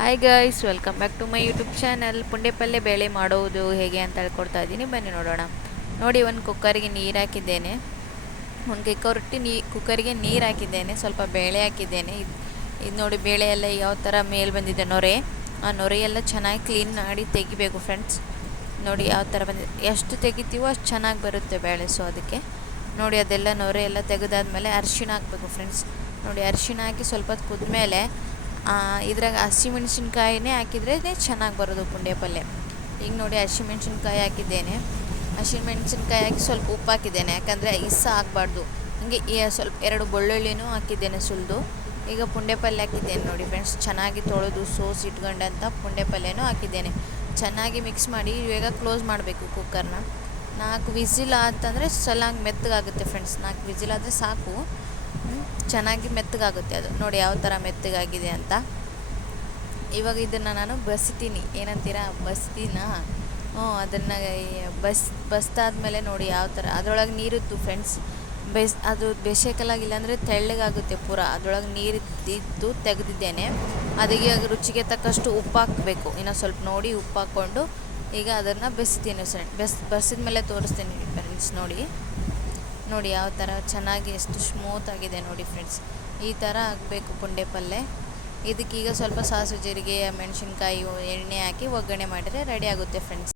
Hi guys, welcome back to my YouTube channel. ಪುಂಡೆ ಪಲ್ಯ ಬೇಳೆ ಮಾಡೋದು ಹೇಗೆ ಅಂತ ಹೇಳ್ಕೊಡ್ತಾ ಇದ್ದೀನಿ, ಬನ್ನಿ ನೋಡೋಣ. ನೋಡಿ, ಒಂದು ಕುಕ್ಕರಿಗೆ ನೀರು ಹಾಕಿದ್ದೇನೆ. ಒಂದು ಕುಕ್ಕರಿಗೆ ನೀರು ಹಾಕಿದ್ದೇನೆ, ಸ್ವಲ್ಪ ಬೇಳೆ ಹಾಕಿದ್ದೇನೆ. ಇದು ನೋಡಿ, ಬೇಳೆ ಎಲ್ಲ ಯಾವ ಥರ ಮೇಲೆ ಬಂದಿದೆ ನೊರೆ. ಆ ನೊರೆಯೆಲ್ಲ ಚೆನ್ನಾಗಿ ಕ್ಲೀನ್ ಮಾಡಿ ತೆಗಿಬೇಕು ಫ್ರೆಂಡ್ಸ್. ನೋಡಿ ಯಾವ ಥರ ಬಂದಿದೆ. ಎಷ್ಟು ತೆಗಿತೀವೋ ಅಷ್ಟು ಚೆನ್ನಾಗಿ ಬರುತ್ತೆ ಬೇಳೆ. ಸೊ ಅದಕ್ಕೆ ನೋಡಿ, ಅದೆಲ್ಲ ನೊರೆ ಎಲ್ಲ ತೆಗೆದಾದ್ಮೇಲೆ ಅರಿಶಿಣ ಹಾಕಬೇಕು ಫ್ರೆಂಡ್ಸ್. ನೋಡಿ, ಅರಿಶಿಣ ಹಾಕಿ ಸ್ವಲ್ಪ ಹೊತ್ತು ಕುದ್ಮೇಲೆ ಇದ್ರಾಗ ಹಸಿಮೆಣ್ಸಿನ್ಕಾಯಿನೇ ಹಾಕಿದ್ರೆ ಚೆನ್ನಾಗಿ ಬರೋದು ಪುಂಡೆ ಪಲ್ಯ. ಈಗ ನೋಡಿ, ಹಸಿಮೆಣ್ಸಿನ್ಕಾಯಿ ಹಾಕಿದ್ದೇನೆ. ಹಸಿಮೆಣ್ಸಿನ್ಕಾಯಿ ಹಾಕಿ ಸ್ವಲ್ಪ ಉಪ್ಪು ಹಾಕಿದ್ದೇನೆ, ಯಾಕಂದರೆ ಇಸ್ಸ ಆಗಬಾರ್ದು. ಹಾಗೆ ಸ್ವಲ್ಪ 2 ಬೆಳ್ಳುಳ್ಳಿನೂ ಹಾಕಿದ್ದೇನೆ ಸುಲಿದು. ಈಗ ಪುಂಡೆ ಪಲ್ಯ ಹಾಕಿದ್ದೇನೆ ನೋಡಿ ಫ್ರೆಂಡ್ಸ್. ಚೆನ್ನಾಗಿ ತೊಳೆದು ಸೋಸಿ ಇಟ್ಕೊಂಡಂಥ ಪುಂಡೆ ಪಲ್ಯನೂ ಹಾಕಿದ್ದೇನೆ. ಚೆನ್ನಾಗಿ ಮಿಕ್ಸ್ ಮಾಡಿ ಇವಾಗ ಕ್ಲೋಸ್ ಮಾಡಬೇಕು ಕುಕ್ಕರ್ನ. 4 ವಿಸಿಲ್ ಅಂತಂದರೆ ಚೆನ್ನಾಗಿ ಮೆತ್ತಗಾಗುತ್ತೆ ಫ್ರೆಂಡ್ಸ್. 4 ವಿಸಿಲ್ ಆದರೆ ಸಾಕು, ಚೆನ್ನಾಗಿ ಮೆತ್ತಗಾಗುತ್ತೆ ಅದು. ನೋಡಿ ಯಾವ ಥರ ಮೆತ್ತಗಾಗಿದೆ ಅಂತ. ಇವಾಗ ಇದನ್ನು ನಾನು ಬಸಿತೀನಿ, ಏನಂತೀರಾ, ಅದನ್ನು ಬಸ್ತಾದ್ಮೇಲೆ ನೋಡಿ ಯಾವ ಥರ ಅದರೊಳಗೆ ನೀರಿತ್ತು ಫ್ರೆಂಡ್ಸ್. ಅದು ಬೇಸೆಕಲಾಗಿ, ಇಲ್ಲಾಂದರೆ ತೆಳ್ಳಗಾಗುತ್ತೆ ಪೂರ. ಅದರೊಳಗೆ ನೀರಿದ್ದು ತೆಗೆದಿದ್ದೇನೆ. ಅದಕ್ಕೆ ರುಚಿಗೆ ತಕ್ಕಷ್ಟು ಉಪ್ಪು ಹಾಕಬೇಕು. ಇನ್ನೂ ಸ್ವಲ್ಪ ನೋಡಿ ಉಪ್ಪು ಹಾಕ್ಕೊಂಡು ಈಗ ಅದನ್ನು ಬೆಸಿತೀನಿ ಬಸಿದ ಮೇಲೆ ತೋರಿಸ್ತೀನಿ ಫ್ರೆಂಡ್ಸ್. ನೋಡಿ ಯಾವ ಥರ ಚೆನ್ನಾಗಿ ಎಷ್ಟು ಸ್ಮೂತ್ ಆಗಿದೆ ನೋಡಿ ಫ್ರೆಂಡ್ಸ್. ಈ ಥರ ಆಗಬೇಕು ಪುಂಡೆ ಪಲ್ಯ. ಇದಕ್ಕೀಗ ಸ್ವಲ್ಪ ಸಾಸು ಜೀರಿಗೆ ಮೆಣಸಿನ್ಕಾಯಿ ಎಣ್ಣೆ ಹಾಕಿ ಒಗ್ಗರಣೆ ಮಾಡಿದರೆ ರೆಡಿ ಆಗುತ್ತೆ ಫ್ರೆಂಡ್ಸ್.